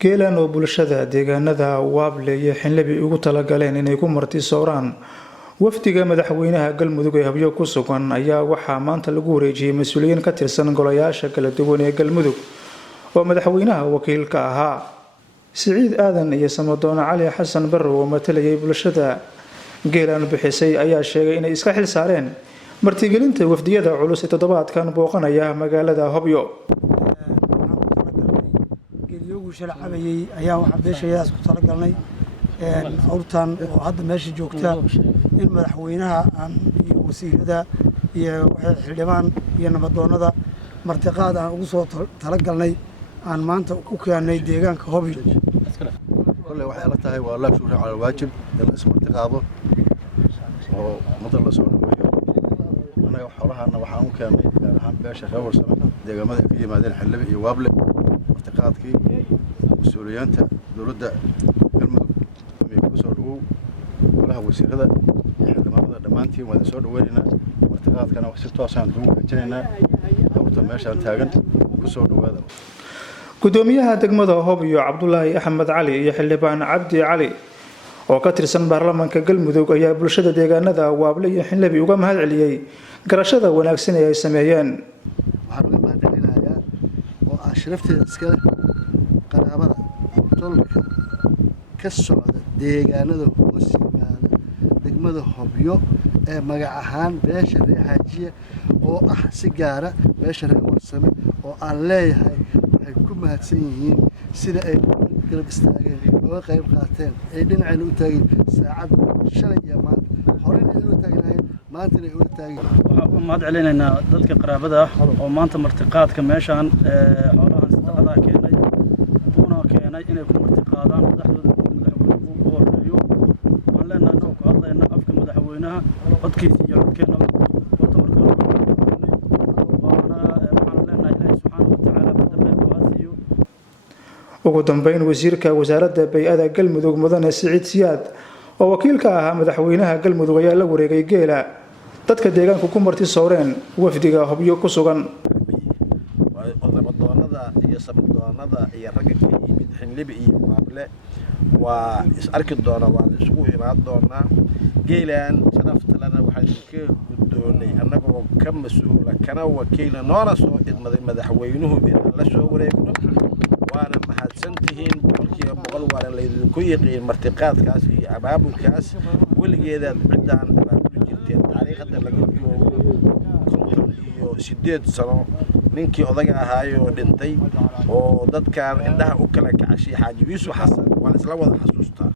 geelan oo bulshada deegaanada Waable iyo Xinlabi ugu talagaleen inay ku marti sooraan wafdiga madaxweynaha Galmudug ee habyo ku sugan ayaa waxaa maanta lagu wareejiyay mas'uuliyiin ka tirsan golayaasha kala duwan ee Galmudug oo madaxweynaha wakiilka ahaa Siciid Aadan iyo Samadoon Cali Xasan Barrow oo matalayay bulshada geelan bixisay ayaa sheegay inay iska xil saareen martigelinta wafdiyada culus ee toddobaadkan booqanaya magaalada Hobyo. شلعبي أيام عبد الشياس كتر قلني أورتان وهذا ماشي جوكتا إن مدحوينها عن وسيلة حلمان ينبضون هذا مرتقاد عن وصوت تلقلني عن ما أنت كوكي عن يديجان كهوبي. كل واحد على تاعي والله شو على الواجب الاسم مرتقاده ومطلع سوون أنا وحولها أنا وحامو كان هم باشا خبر سنة ديجان ماذا في مادين حلبي وابله مرتقادكي مسؤوليانته دولة galmudug ku soo dhawow walaha wasiirada xildhibaanada dhamaantii wada soo dhaweynaa martiqaadkana wax si toos ah ugu wajahayna dowladda meesha taagan ku soo dhawaada gudoomiyaha degmada Hobyo Cabdullaahi Axmed Cali iyo xildhibaan Cabdi Cali oo ka tirsan baarlamaanka Galmudug ayaa bulshada deegaanada Waable iyo Xinlabi uga mahad celiyay garashada wanaagsan ee ay sameeyeen waxaan uga mahad celinayaa oo ashrafteeda iska qaraabada tolka ka socda deegaanada hoos yimaada degmada Hobyo ee magac ahaan beesha Reexaajiye oo ah si gaara beesha reer Warsame oo aan leeyahay waxay ku mahadsan yihiin sida ay garab istaageen oo qayb qaateen ay dhinacayna u taageen saacad shalay iyo maanta horena ay u taageen maanta ay u taageen waxaan mahad celinaynaa dadka qaraabada ah oo maanta martiqaadka meeshan xoolahan sadaqada keenay una keenay inay ku martiqaadaan madaxdooda madaxweynuhu oo horeeyo waxaan leenahay inuu ku hadlayna afka madaxweynaha codkiisa iyo codkeena horta marka hore waxaan leenahay Ilaahay subxaanahu wa tacaala badbaado hasiyo ugu dambeyn wasiirka wasaaradda bay'ada Galmudug mudane Siciid Siyaad oo wakiilka ahaa madaxweynaha Galmudug ayaa la wareegay geela dadka deegaanka ku marti sooreen wafdiga Hobyo ku sugan iyo Samadoonada iyo ragga ka yimid Xinlabi iyo Waable waa is arki doona waa isku imaan doona geelan sharafta lana waxaan ka guddoonay annagoo ka mas'uula kana wakiilna noona soo idmaday madaxweynuhu inaan la soo wareegno waana mahadsantihiin boqolkiiba boqol waana laydinku yaqiin martiqaadkaas iyo abaabulkaas weligeeda ciddaan abaabuli jirteen taariikhda laga joogo 58 sano ninkii odaga ahaayoo dhintay oo dadkan indhaha u kala kacay Xaaji Yuusuf Xasan waa isla wada xasuustaa